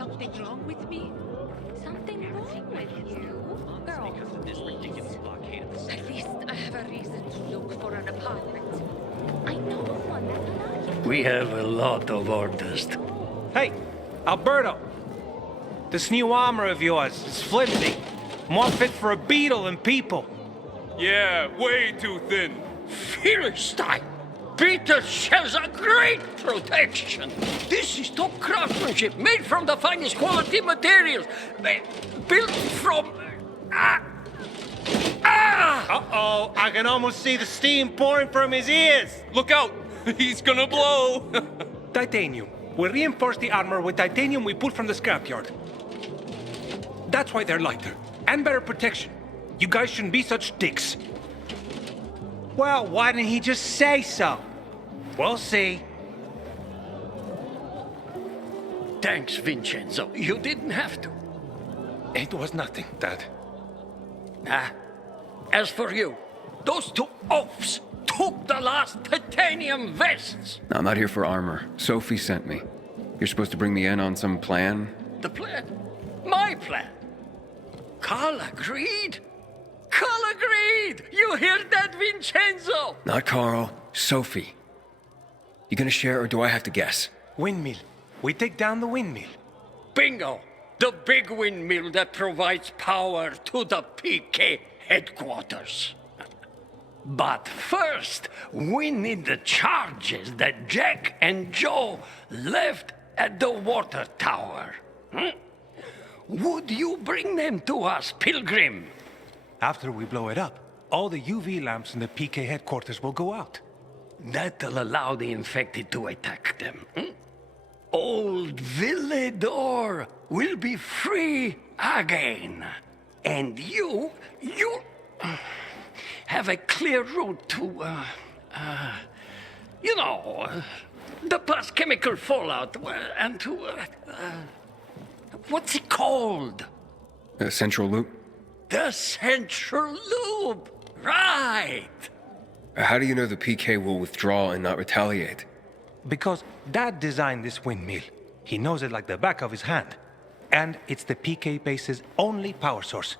Something wrong with me? Something wrong with you? Girl, Because of this ridiculous blockade. at least I have a reason to look for an apartment. I know of one that will occupy. We have a lot of orders. Hey, Alberto! This new armor of yours is flimsy. More fit for a beetle than people. Yeah, way too thin. Philistine! Peter has a great protection. This is top craftsmanship, made from the finest quality materials, built from. Uh-oh, I can almost see the steam pouring from his ears. Look out! He's gonna blow! Titanium. We reinforce the armor with titanium we pulled from the scrapyard. That's why they're lighter. And better protection. You guys shouldn't be such dicks. Well, why didn't he just say so? We'll see. Thanks, Vincenzo. You didn't have to. It was nothing, Dad. As for you, those two oafs took the last titanium vests. I'm not here for armor. Sophie sent me. You're supposed to bring me in on some plan? The plan? My plan? Carl agreed? Carl agreed! You hear that, Vincenzo? Not Carl. Sophie. You gonna share or do I have to guess? Windmill. We take down the windmill. Bingo! The big windmill that provides power to the PK headquarters. But first, we need the charges that Jack and Joe left at the water tower. Would you bring them to us, Pilgrim? After we blow it up, all the UV lamps in the PK headquarters will go out. That'll allow the infected to attack them. Old Villedor will be free again. And you have a clear route to, the past chemical fallout and to, what's it called? Central Loop? The Central Loop, right. How do you know the PK will withdraw and not retaliate? Because Dad designed this windmill. He knows it like the back of his hand. And it's the PK base's only power source.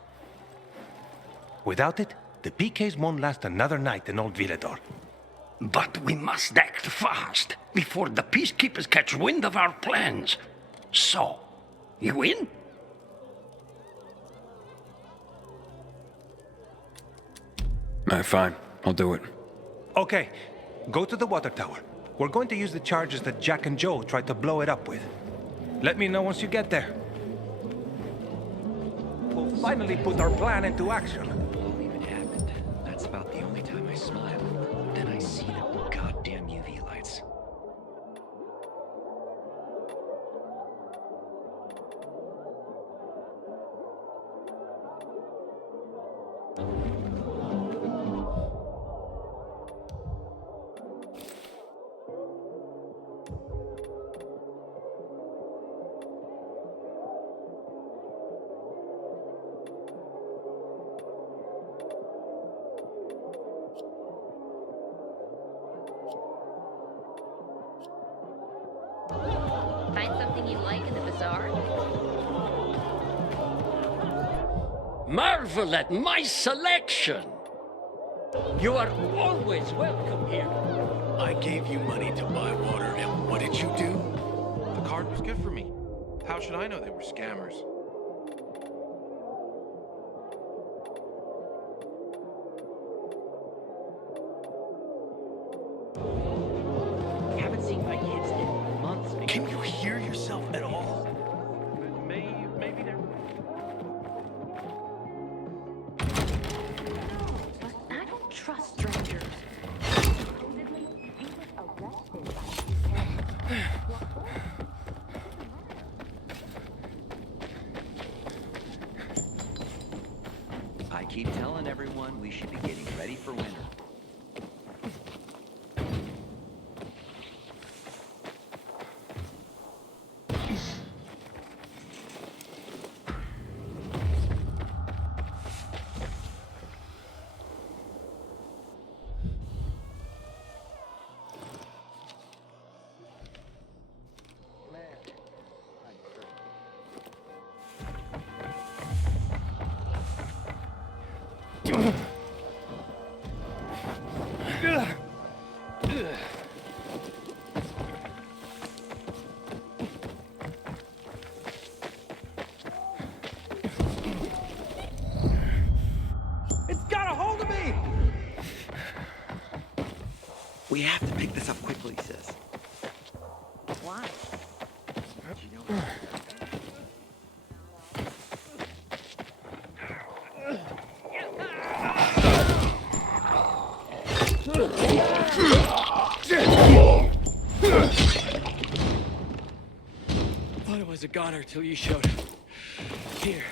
Without it, the PKs won't last another night in Old Villador. But we must act fast before the peacekeepers catch wind of our plans. So, you in? Fine. I'll do it. Okay, go to the water tower. We're going to use the charges that Jack and Joe tried to blow it up with. Let me know once you get there. We'll finally put our plan into action. Believe it happened. That's about the only time I smile. Then I see the goddamn UV lights. Find something you like in the bazaar? Marvel at my selection. You are always welcome here. I gave you money to buy water, and what did you do? The card was good for me. How should I know they were scammers? Haven't seen my kids in months. Can you hear yourself at all? Maybe they're... But I don't trust strangers. I keep telling everyone we should be getting ready for winter. It's got a hold of me! We have to pick this up quickly, sis. Why? Thought it was a goner till you showed up. Here.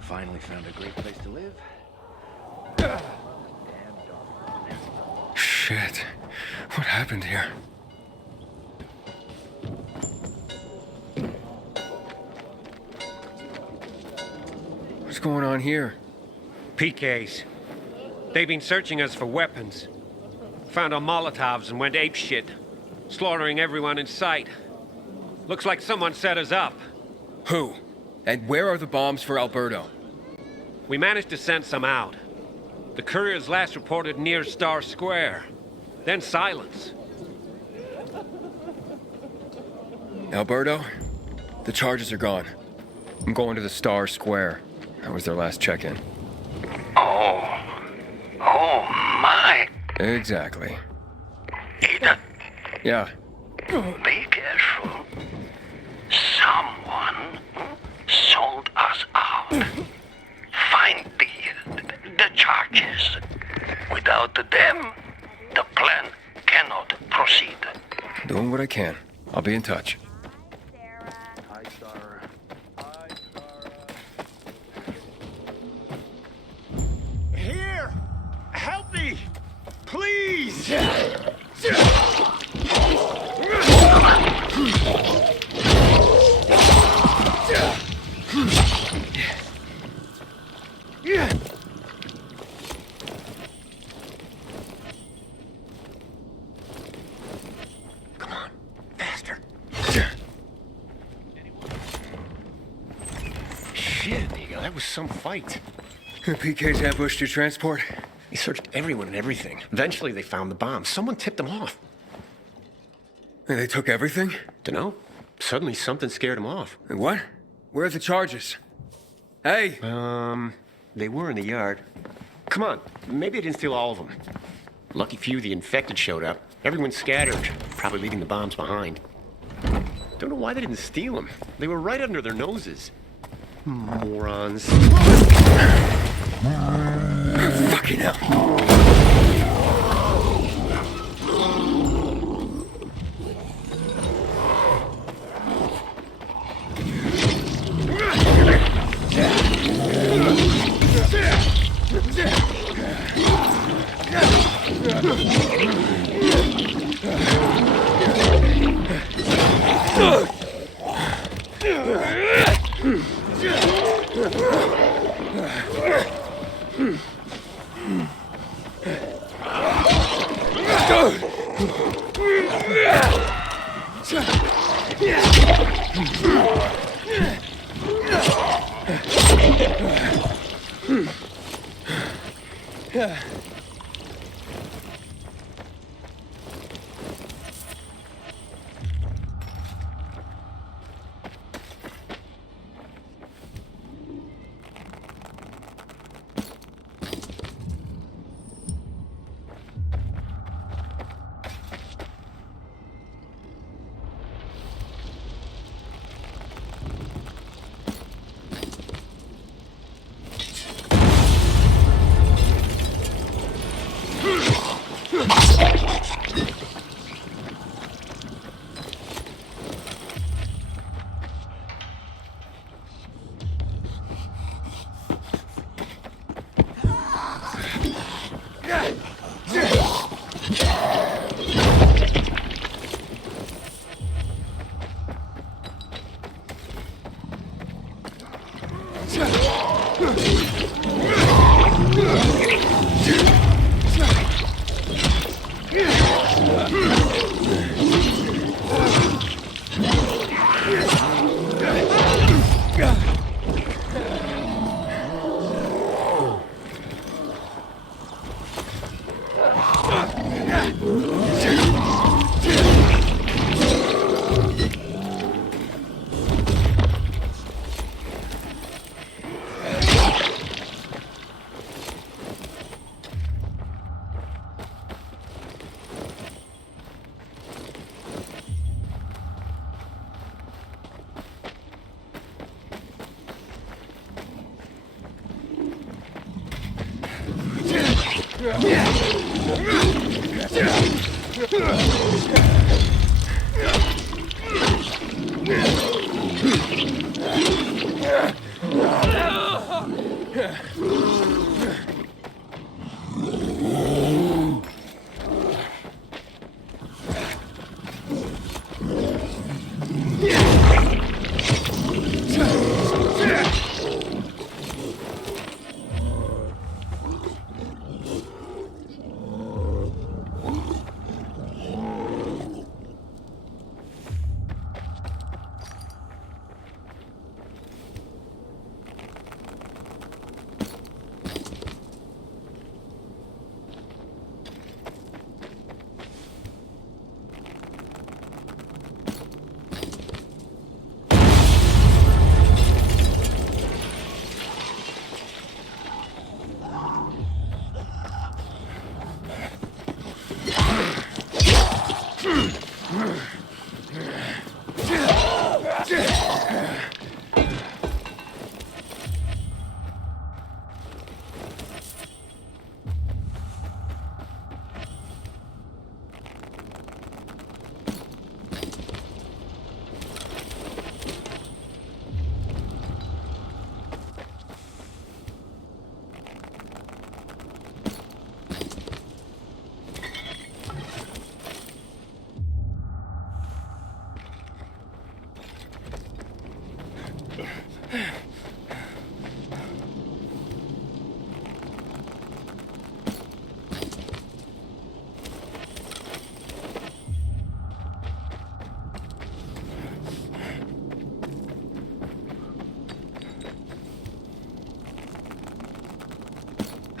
Finally found a great place to live. Shit. What happened here? What's going on here? PKs. They've been searching us for weapons. Found our Molotovs and went apeshit, slaughtering everyone in sight. Looks like someone set us up. Who? And where are the bombs for Alberto? We managed to send some out. The couriers last reported near Star Square. Then silence. Alberto? The charges are gone. I'm going to the Star Square. That was their last check-in. Oh. Oh, my. Exactly. Ethan, Yeah. be careful. Someone sold us out. Find the charges. Without them, the plan cannot proceed. Doing what I can. I'll be in touch. Here! Help me! Please! Come on, faster. Shit, Ego, that was some fight. The PK's ambushed your transport? They searched everyone and everything. Eventually, they found the bomb. Someone tipped them off. And they took everything? Dunno. Suddenly, something scared them off. What? Where are the charges? Hey! They were in the yard. Come on, maybe they didn't steal all of them. Lucky few of the infected showed up. Everyone scattered, probably leaving the bombs behind. Don't know why they didn't steal them. They were right under their noses. Morons. Fucking hell.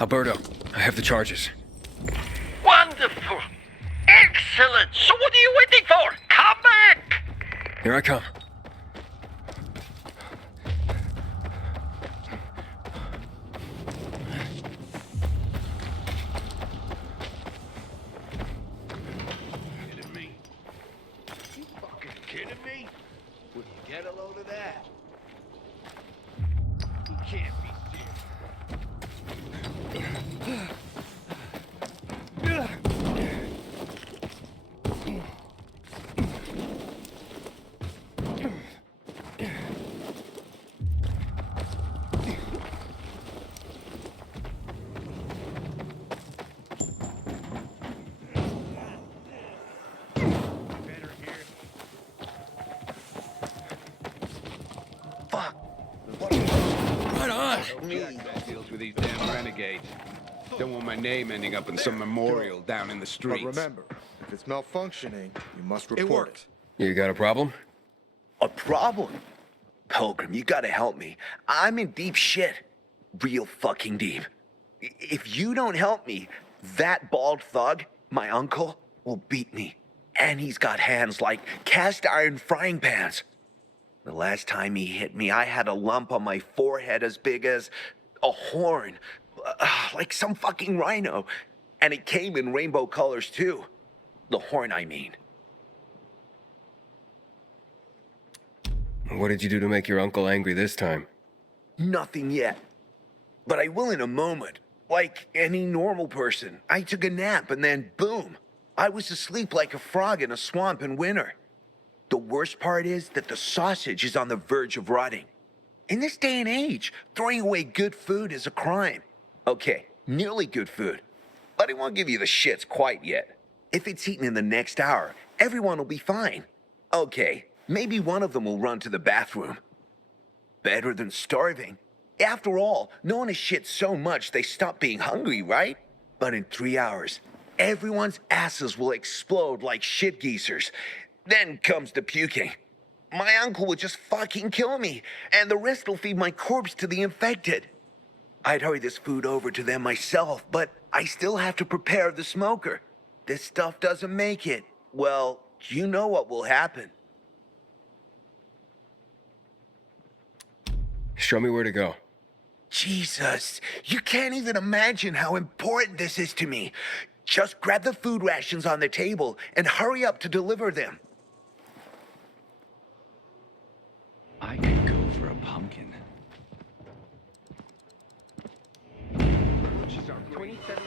Alberto, I have the charges. Wonderful! Excellent! So what are you waiting for? Come back! Here I come. Kidding me? You fucking kidding me? Will you get a load of that? You can't be Right on! That deals with these damn renegades. Don't want my name ending up in some memorial down in the streets. But remember, if it's malfunctioning, you must report it. You got a problem? A problem? Pilgrim, you gotta help me. I'm in deep shit. Real fucking deep. If you don't help me, that bald thug, my uncle, will beat me. And he's got hands like cast iron frying pans. The last time he hit me, I had a lump on my forehead as big as a horn. Like some fucking rhino. And it came in rainbow colors too. The horn, I mean. What did you do to make your uncle angry this time? Nothing yet. But I will in a moment. Like any normal person. I took a nap and then boom. I was asleep like a frog in a swamp in winter. The worst part is that the sausage is on the verge of rotting. In this day and age, throwing away good food is a crime. Okay, nearly good food. But I won't give you the shits quite yet. If it's eaten in the next hour, everyone will be fine. Okay, maybe one of them will run to the bathroom. Better than starving. After all, no one has shit so much they stop being hungry, right? But in 3 hours, everyone's asses will explode like shit geezers. Then comes the puking. My uncle would just fucking kill me, and the rest will feed my corpse to the infected. I'd hurry this food over to them myself, but I still have to prepare the smoker. This stuff doesn't make it. Well, you know what will happen. Show me where to go. Jesus, you can't even imagine how important this is to me. Just grab the food rations on the table and hurry up to deliver them. I could go for a pumpkin. 27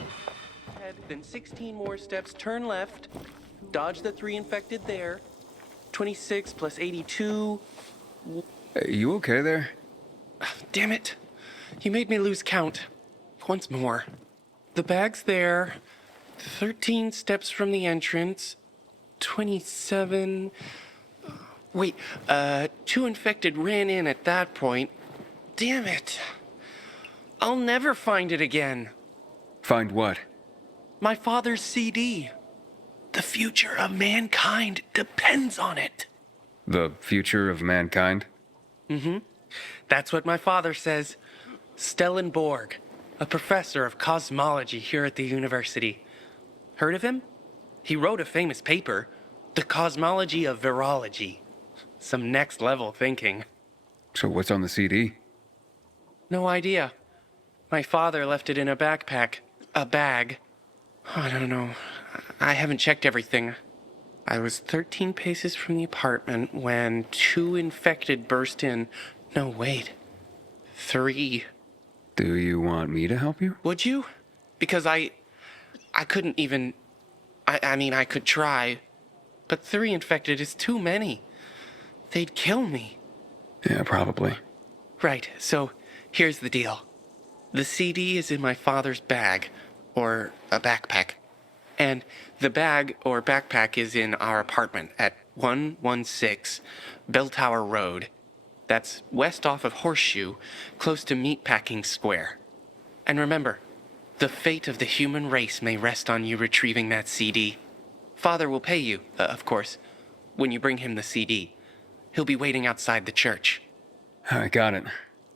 head, then 16 more steps, turn left, dodge the 3 infected there. 26 plus 82. Hey, you okay there? Damn it. You made me lose count. Once more. The bag's there. 13 steps from the entrance. 27. Wait, 2 infected ran in at that point. Damn it. I'll never find it again. Find what? My father's CD. The future of mankind depends on it. The future of mankind? Mm-hmm. That's what my father says. Stellenborg, a professor of cosmology here at the university. Heard of him? He wrote a famous paper, The Cosmology of Virology. Some next-level thinking. So what's on the CD? No idea. My father left it in a backpack. A bag. I don't know. I haven't checked everything. I was 13 paces from the apartment when 2 infected burst in. No, wait. 3. Do you want me to help you? Would you? Because I couldn't even... I mean, I could try. But 3 infected is too many. They'd kill me. Yeah, probably. Right, so here's the deal. The CD is in my father's bag, or a backpack. And the bag or backpack is in our apartment at 116 Bell Tower Road. That's west off of Horseshoe, close to Meatpacking Square. And remember, the fate of the human race may rest on you retrieving that CD. Father will pay you, of course, when you bring him the CD. He'll be waiting outside the church. I got it.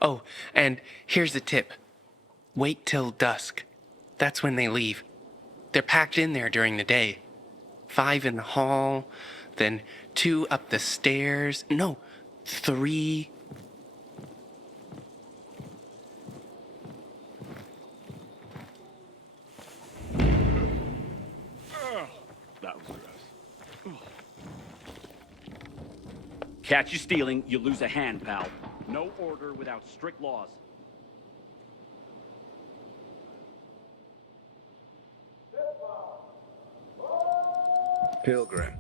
Oh, and here's a tip. Wait till dusk. That's when they leave. They're packed in there during the day. 5 in the hall, then 2 up the stairs. No, 3. That was gross. Catch you stealing, you lose a hand, pal. No order without strict laws. Pilgrim.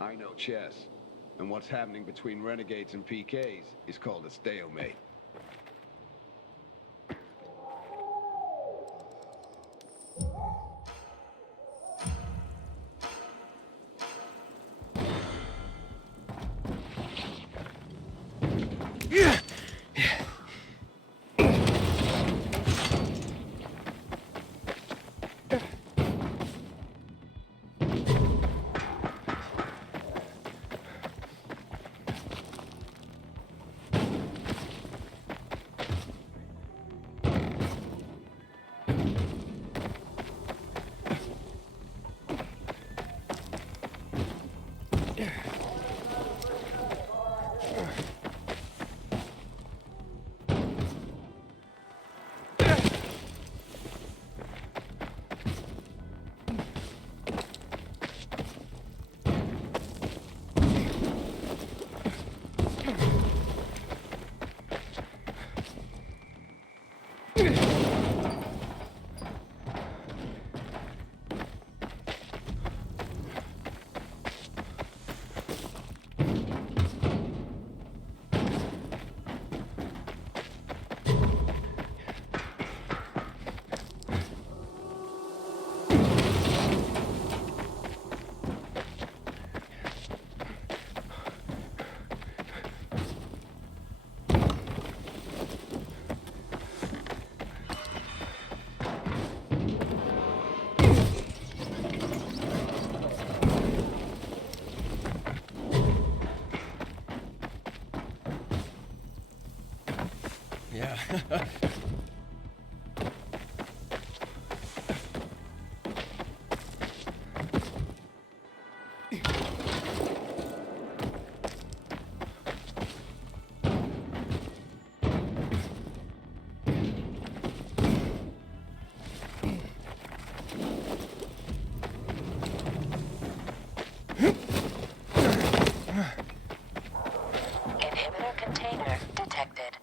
I know chess. And what's happening between renegades and PKs is called a stalemate. Inhibitor container detected.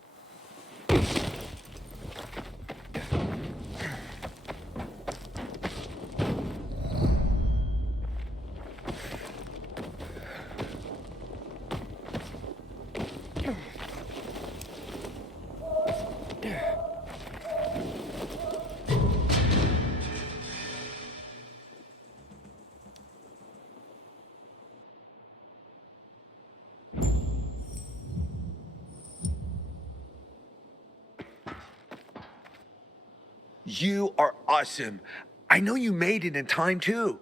You are awesome. I know you made it in time too.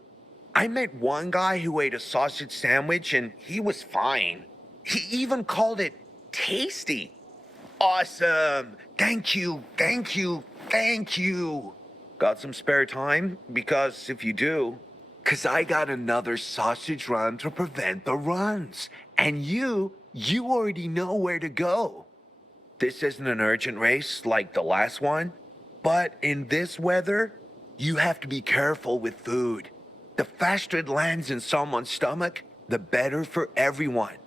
I met one guy who ate a sausage sandwich and he was fine. He even called it tasty. Awesome. Thank you, thank you, thank you. Got some spare time? Because if you do, cause I got another sausage run to prevent the runs. And you already know where to go. This isn't an urgent race like the last one, but in this weather, you have to be careful with food. The faster it lands in someone's stomach, the better for everyone.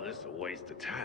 all this a waste of time.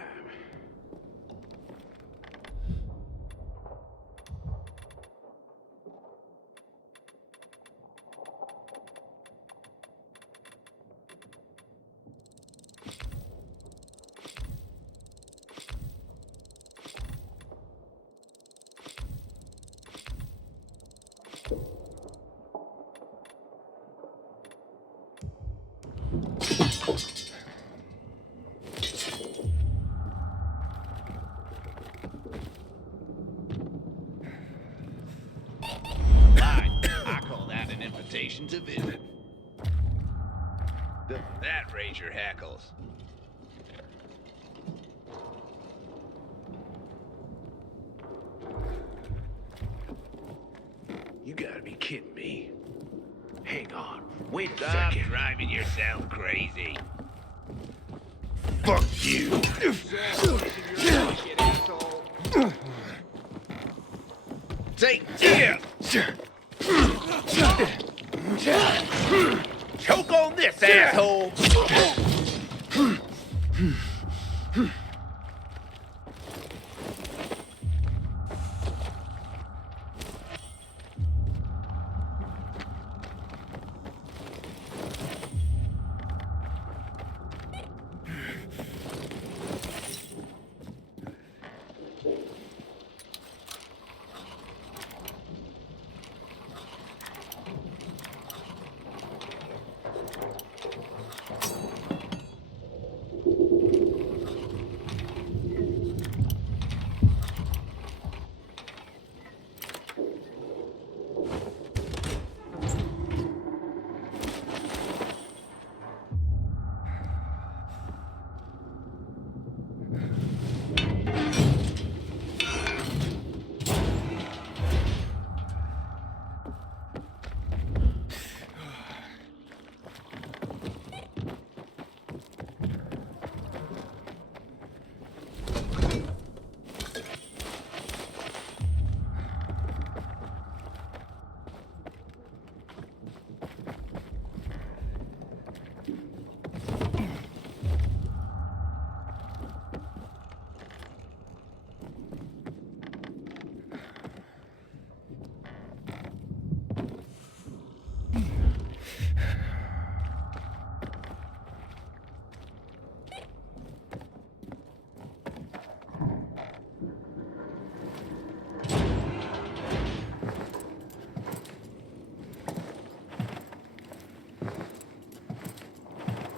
I call that an invitation to visit. That raise your hackles. You gotta be kidding me. Hang on, wait a Stop second. driving yourself crazy. Fuck you. Take yeah. Choke on this, asshole.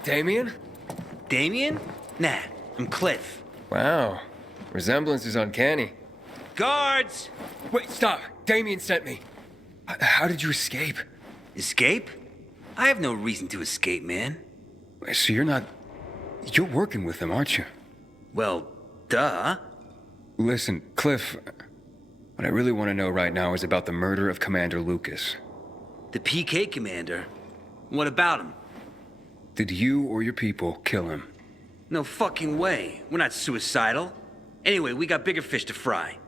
Damien? Damien? Nah, I'm Cliff. Wow. Resemblance is uncanny. Guards! Wait, stop! Damien sent me. How did you escape? Escape? I have no reason to escape, man. So you're not... You're working with them, aren't you? Well, duh. Listen, Cliff, what I really want to know right now is about the murder of Commander Lucas. The PK commander? What about him? Did you or your people kill him? No fucking way. We're not suicidal. Anyway, we got bigger fish to fry.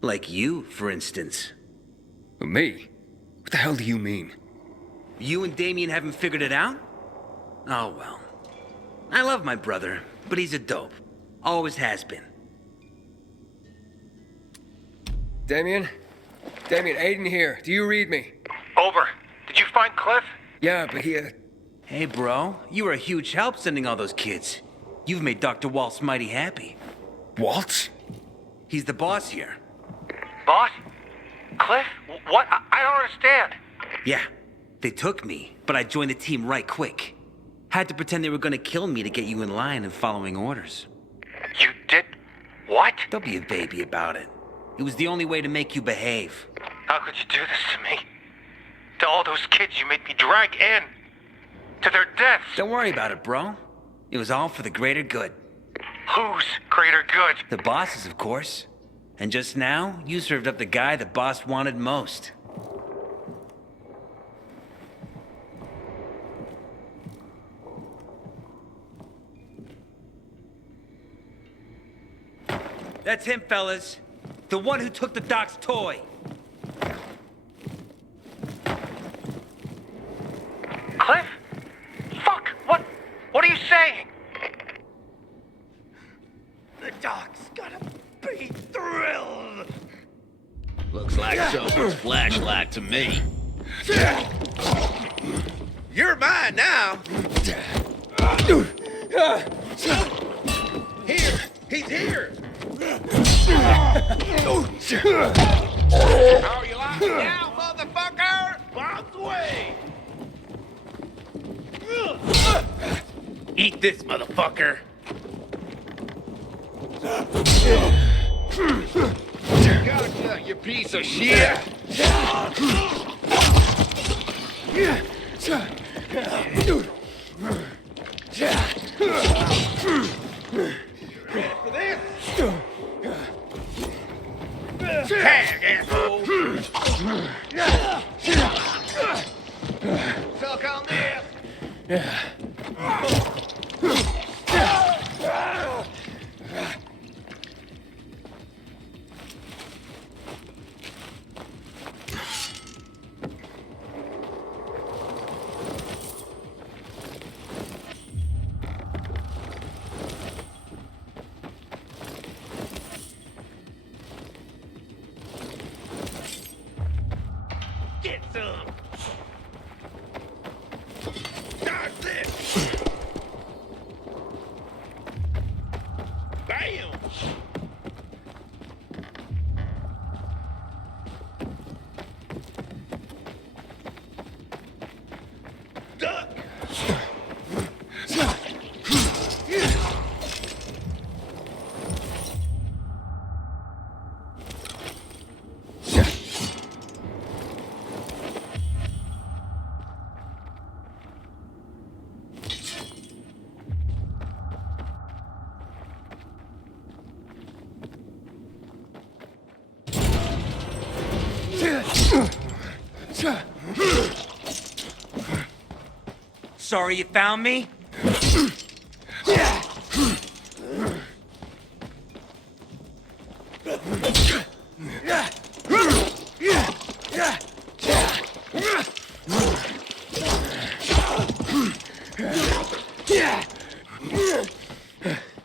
Like you, for instance. Me? What the hell do you mean? You and Damien haven't figured it out? Oh well. I love my brother, but he's a dope. Always has been. Damien? Damien, Aiden here. Do you read me? Over. Did you find Cliff? Yeah, but he... Hey, bro. You were a huge help sending all those kids. You've made Dr. Waltz mighty happy. Waltz? He's the boss here. Boss? Cliff? What? I don't understand. Yeah. They took me, but I joined the team right quick. Had to pretend they were gonna kill me to get you in line and following orders. You did... what? Don't be a baby about it. It was the only way to make you behave. How could you do this to me? To all those kids you made me drag in. To their deaths. Don't worry about it, bro. It was all for the greater good. Whose greater good? The boss's, of course. And just now, you served up the guy the boss wanted most. That's him, fellas. The one who took the doc's toy. Cliff? Fuck! What are you saying? flashlight to me. You're mine now. Here, he's here. How you like me now, motherfucker? Bombs away. Eat this, motherfucker. Gotcha, you piece of shit. Tag, asshole. Suck on this. Get some. Dodge this. Bam. Duck. Sorry you found me?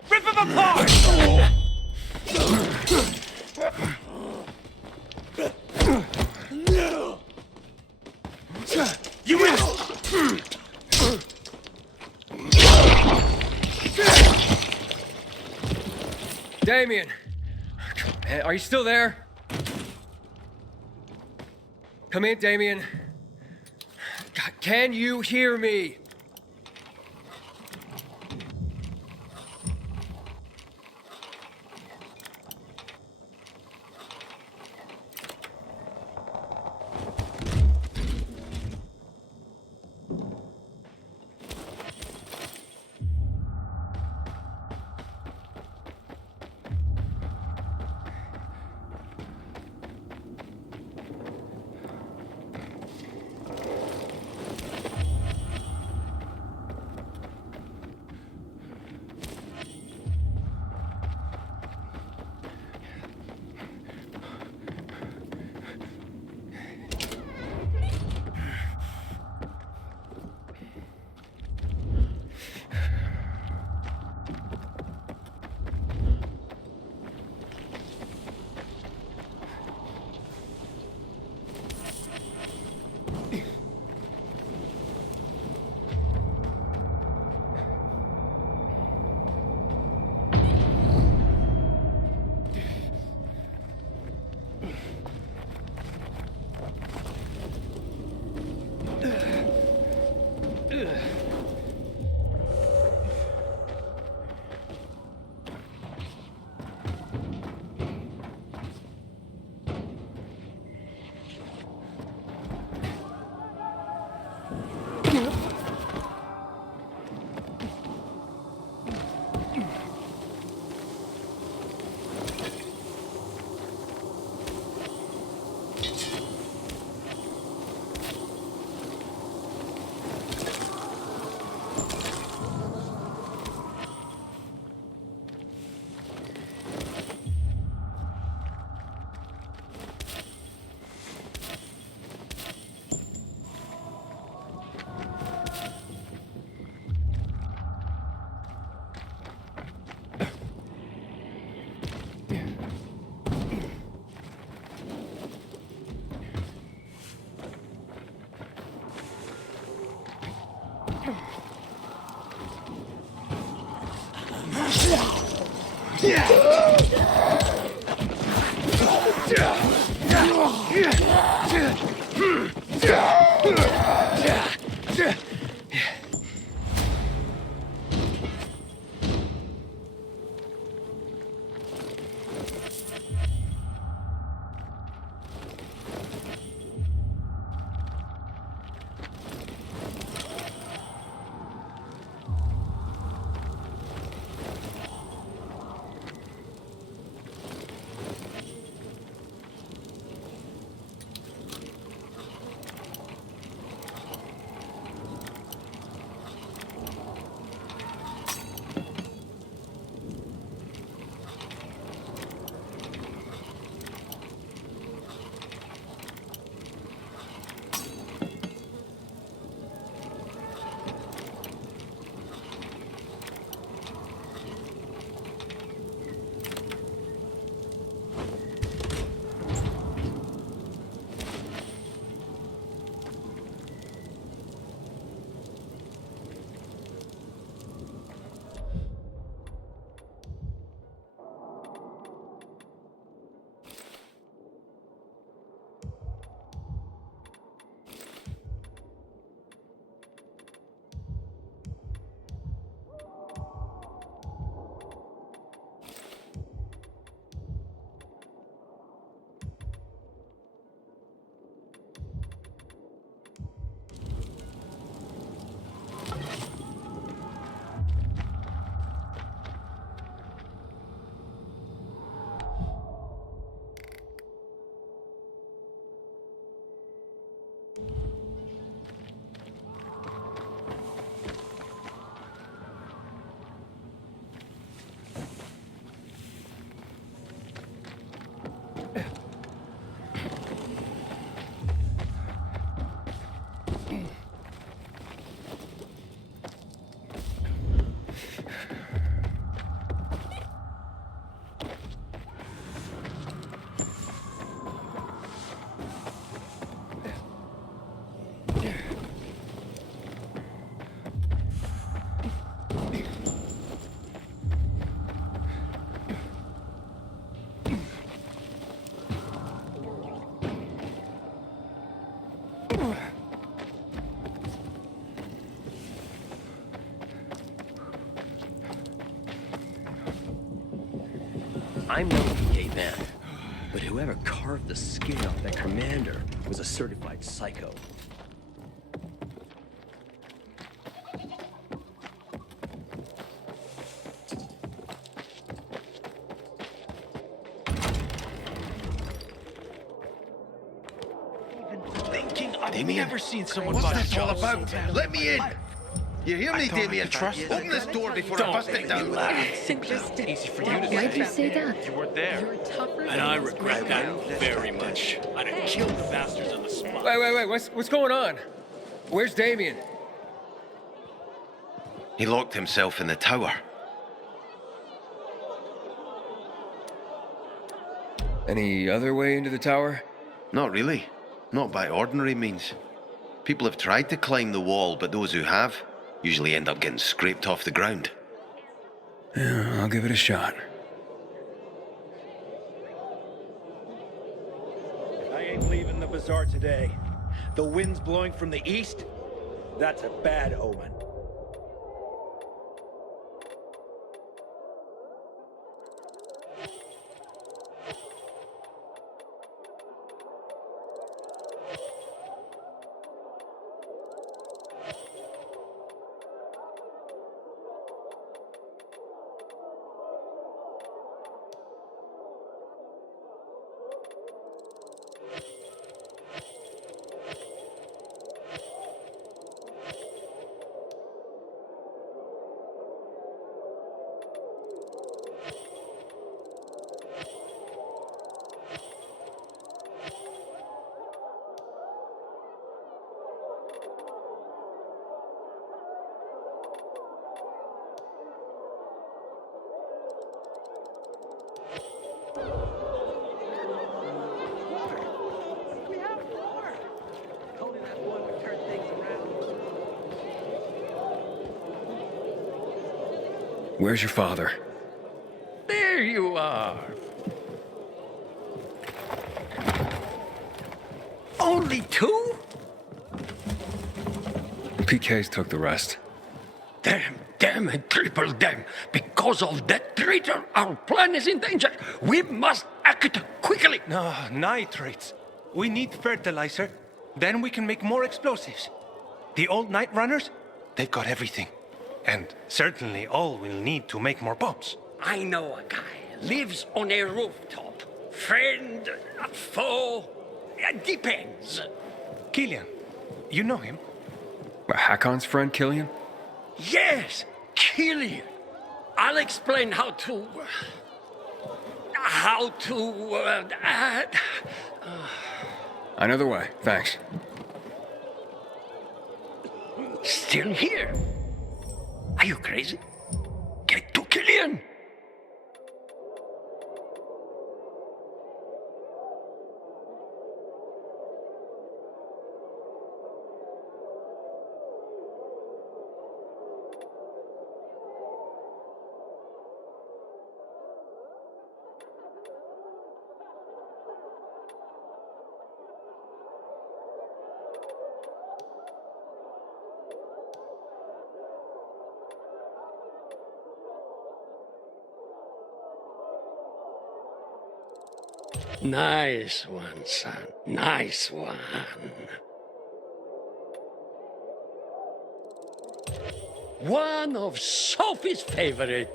Rip him apart! You will! Damien! Man, are you still there? Come in, Damien. God, can you hear me? I'm no PK man, but whoever carved the skin off that commander was a certified psycho. I've never seen someone What's bust this all chops so about? bad. Let me in! You hear me, I thought I Damien? could trust you. Open this door before I bust it down. Easy for you to Why'd say. you say that? You weren't there. And I regret that very much. I'd have killed the bastards on the spot. Wait, what's going on? Where's Damien? He locked himself in the tower. Any other way into the tower? Not really. Not by ordinary means. People have tried to climb the wall, but those who have usually end up getting scraped off the ground. Yeah, I'll give it a shot. I ain't leaving the bazaar today. The wind's blowing from the east. That's a bad omen. Where's your father? There you are. Only two? PK's took the rest. Damn, and triple damn. Because of that traitor, our plan is in danger. We must act quickly. No, nitrates. We need fertilizer. Then we can make more explosives. The old Night Runners, they've got everything. And certainly all we'll need to make more bombs. I know a guy. Lives on a rooftop. Friend, foe, depends. Killian, you know him? Hakon's friend, Killian? Yes, Killian. I'll explain how to... I know the way, thanks. Still here? Are you crazy? Get to Killian! Nice one, son. Nice one. One of Sophie's favorite.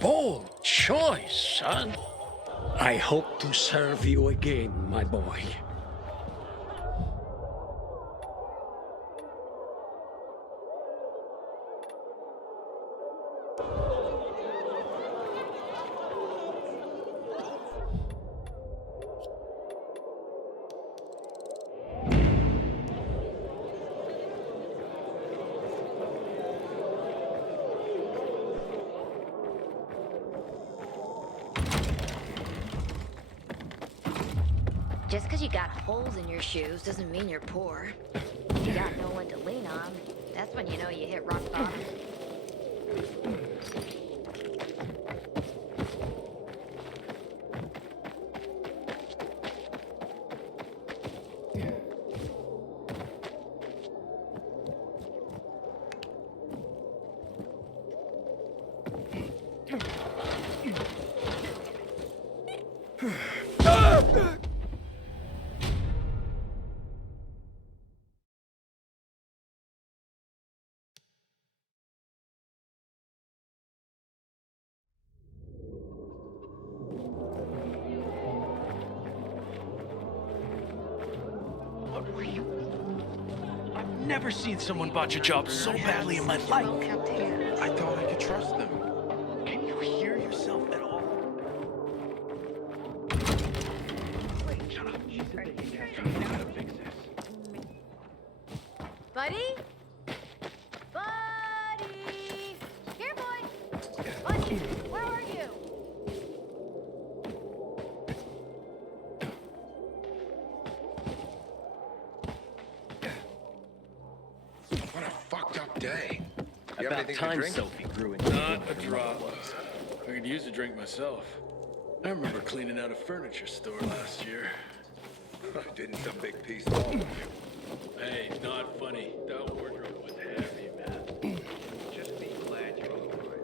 Bold choice, son. I hope to serve you again, my boy. Just because you got holes in your shoes doesn't mean you're poor. If you got no one to lean on, that's when you know you hit rock bottom. I've never seen someone botch a job so badly in my life. I thought I could trust them. Can you hear yourself at all? Wait, shut up. She's a big gotta fix this. Buddy? Buddy! Here, boy! Buddy, where are you? What a fucked up day. You have About anything to time drink? Sophie grew in. Not a drop. I could use a drink myself. I remember cleaning out a furniture store last year. Didn't some big piece fall? Hey, not funny. That wardrobe was heavy, man. Just be glad you're all right.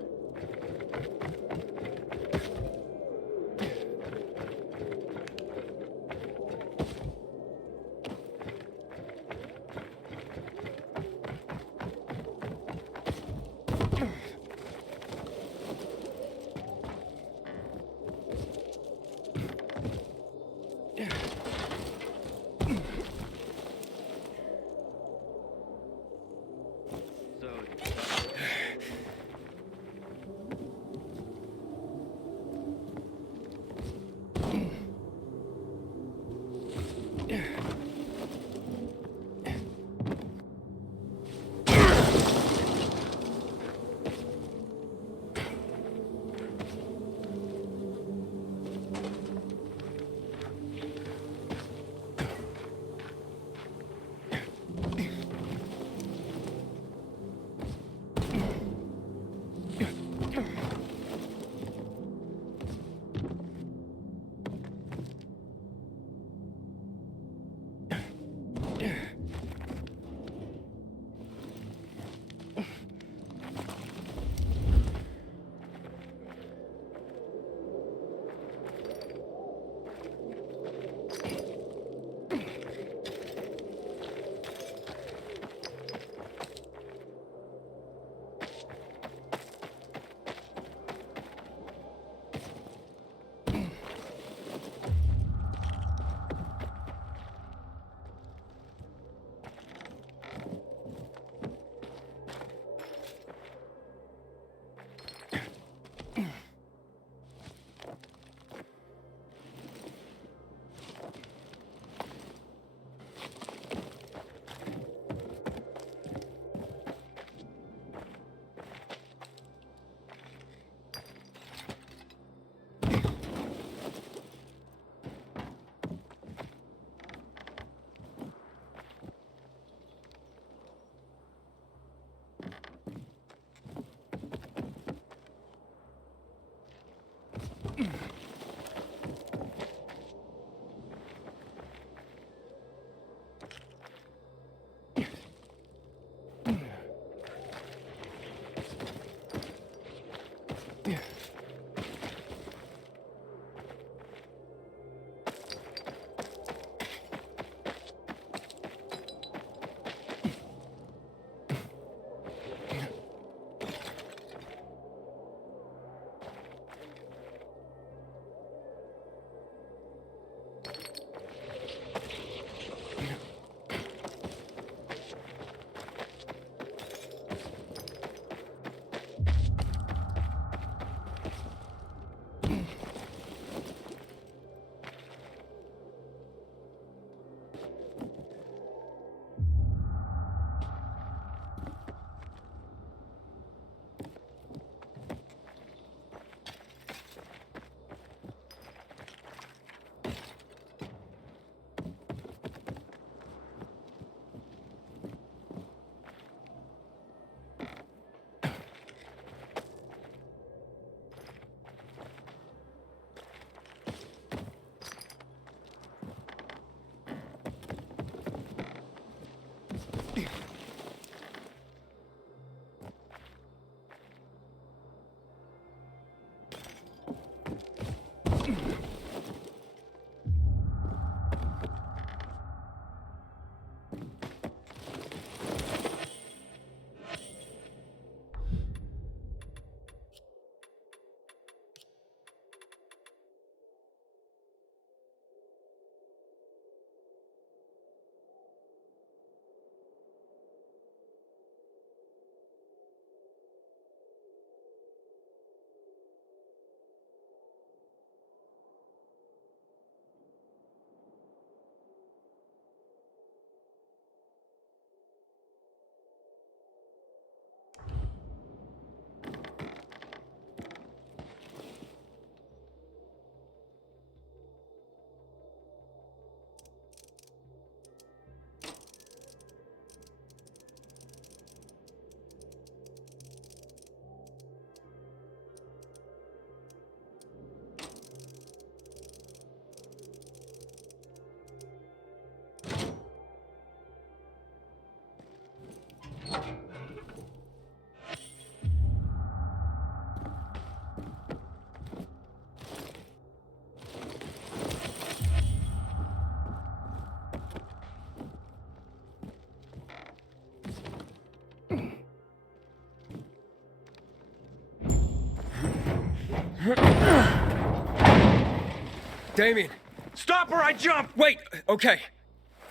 Damien! Stop or I jump! Wait! Okay.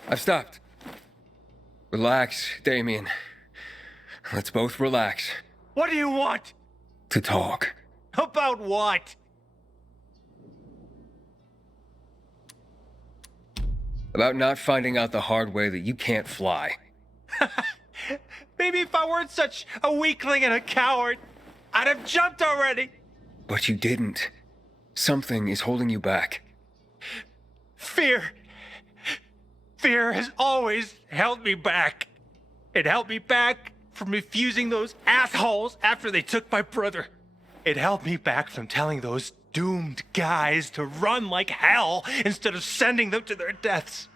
I've stopped. Relax, Damien. Let's both relax. What do you want? To talk. About what? About not finding out the hard way that you can't fly. Maybe if I weren't such a weakling and a coward, I'd have jumped already. But you didn't. Something is holding you back. Fear. Fear has always held me back. It held me back from refusing those assholes after they took my brother. It held me back from telling those doomed guys to run like hell instead of sending them to their deaths.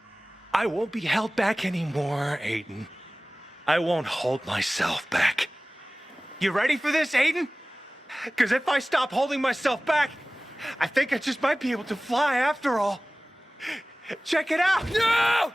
I won't be held back anymore, Aiden. I won't hold myself back. You ready for this, Aiden? Because if I stop holding myself back, I think I just might be able to fly after all. Check it out! No!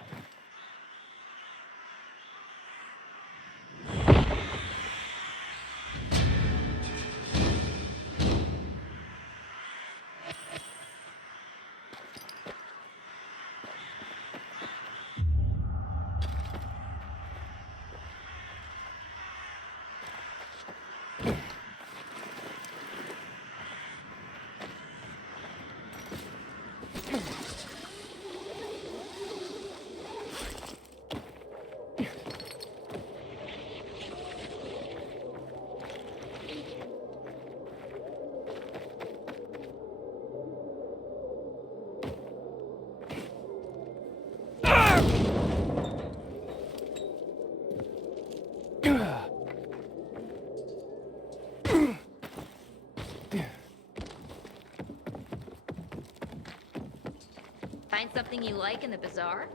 Find something you like in the bazaar?